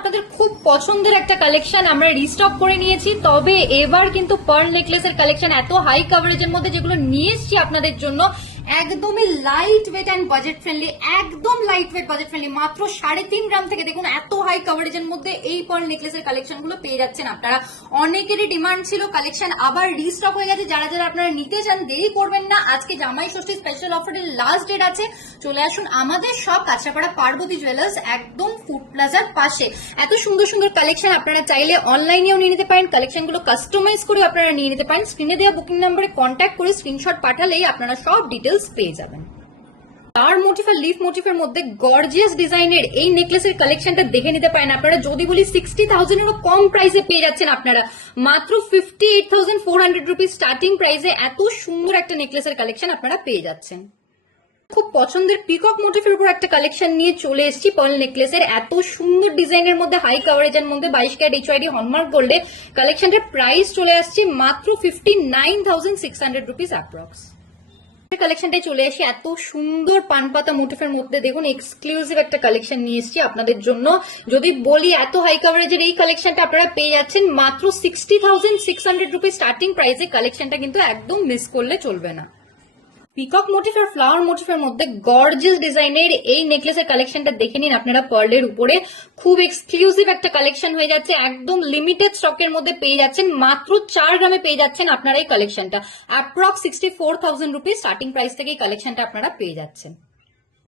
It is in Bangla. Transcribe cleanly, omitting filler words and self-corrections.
আপনাদের খুব পছন্দের একটা কালেকশন আমরা রিস্টক করে নিয়েছি। তবে এবার কিন্তু পার্ল নেকলেসের কালেকশন এত হাই কভারেজের মধ্যে যেগুলো নিয়ে এসেছি আপনাদের জন্য, একদমই light weight and budget friendly, একদম লাইট ওয়েট বাজেট ফ্রেন্ডলি, মাত্র 3.5 গ্রাম থেকে দেখুন এত হাই কভারেজের মধ্যে এই পার্ল নেকলেসের কালেকশন গুলো পেয়ে যাচ্ছেন আপনারা। অনেকেরই ডিমান্ড ছিল, কালেকশন আবার রিস্টক হয়ে গেছে। যারা যারা আপনারা নিতে চান দেরি করবেন না, আজকে জামাই ষষ্ঠী স্পেশাল অফারের লাস্ট ডেট আছে। চলে আসুন আমাদের সব কাঁচরাপাড়া পার্বতী জুয়েলার্স, একদম ফুড প্লাজার পাশে। এত সুন্দর সুন্দর কালেকশন আপনারা চাইলে অনলাইনেও নিয়ে নিতে পারেন, কালেকশন গুলো কাস্টমাইজ করে আপনারা নিয়ে নিতে পারেন। স্ক্রিনে দেওয়া বুকিং নাম্বারে কন্ট্যাক্ট করে স্ক্রিনশট পাঠালেই আপনারা সব ডিটেলস পেয়ে যাবেন। তার মোটিভ আর লিফ মোটিভের মধ্যে গর্জিয়াস ডিজাইনের এই নেকলেসের কালেকশনটা দেখে নিতে পারেন আপনারা। যদি বলি 60,000-এরও কম প্রাইসে পেয়ে যাচ্ছেন আপনারা, মাত্র 58,400 রুপিস স্টার্টিং প্রাইসে এত সুন্দর একটা নেকলেসের কালেকশন আপনারা পেয়ে যাচ্ছেন। খুব পছন্দের পিকক মোটিভের উপর একটা কালেকশন নিয়ে চলে এসেছি পার্ল নেকলেসের। এত সুন্দর ডিজাইনের মধ্যে হাই কভারেজের মধ্যে 22 ক্যারেট HYD হলমার্ক গোল্ডে কালেকশনটার প্রাইস চলে আসছে মাত্র 59,600 রুপিস অ্যাপ্রক্স। কালেকশনটাই চলে আসি এত সুন্দর পানপাতা মোটিফের মধ্যে, দেখুন এক্সক্লুসিভ একটা কালেকশন নিয়ে এসেছি আপনাদের জন্য। যদি বলি এত হাই কভারেজের এই কালেকশনটা আপনারা পেয়ে যাচ্ছেন মাত্র 60,600 রুপিস স্টার্টিং প্রাইসে। কালেকশনটা কিন্তু একদম মিস করলে চলবে না। পিকক মোটিফ আর ফ্লাওয়ার মোটিফের মধ্যে গর্জিয়াস ডিজাইনের এই নেকলেসের কালেকশনটা দেখে নিন আপনারা পার্লের উপরে। খুব এক্সক্লুসিভ একটা কালেকশন হয়ে যাচ্ছে, একদম লিমিটেড স্টকের মধ্যে পেয়ে যাচ্ছেন। মাত্র 4 গ্রামে পেয়ে যাচ্ছেন আপনারা এই কালেকশনটা। অ্যাপ্রক্স 64,000 রুপিস স্টার্টিং প্রাইস থেকে এই কালেকশনটা আপনারা পেয়ে যাচ্ছেন।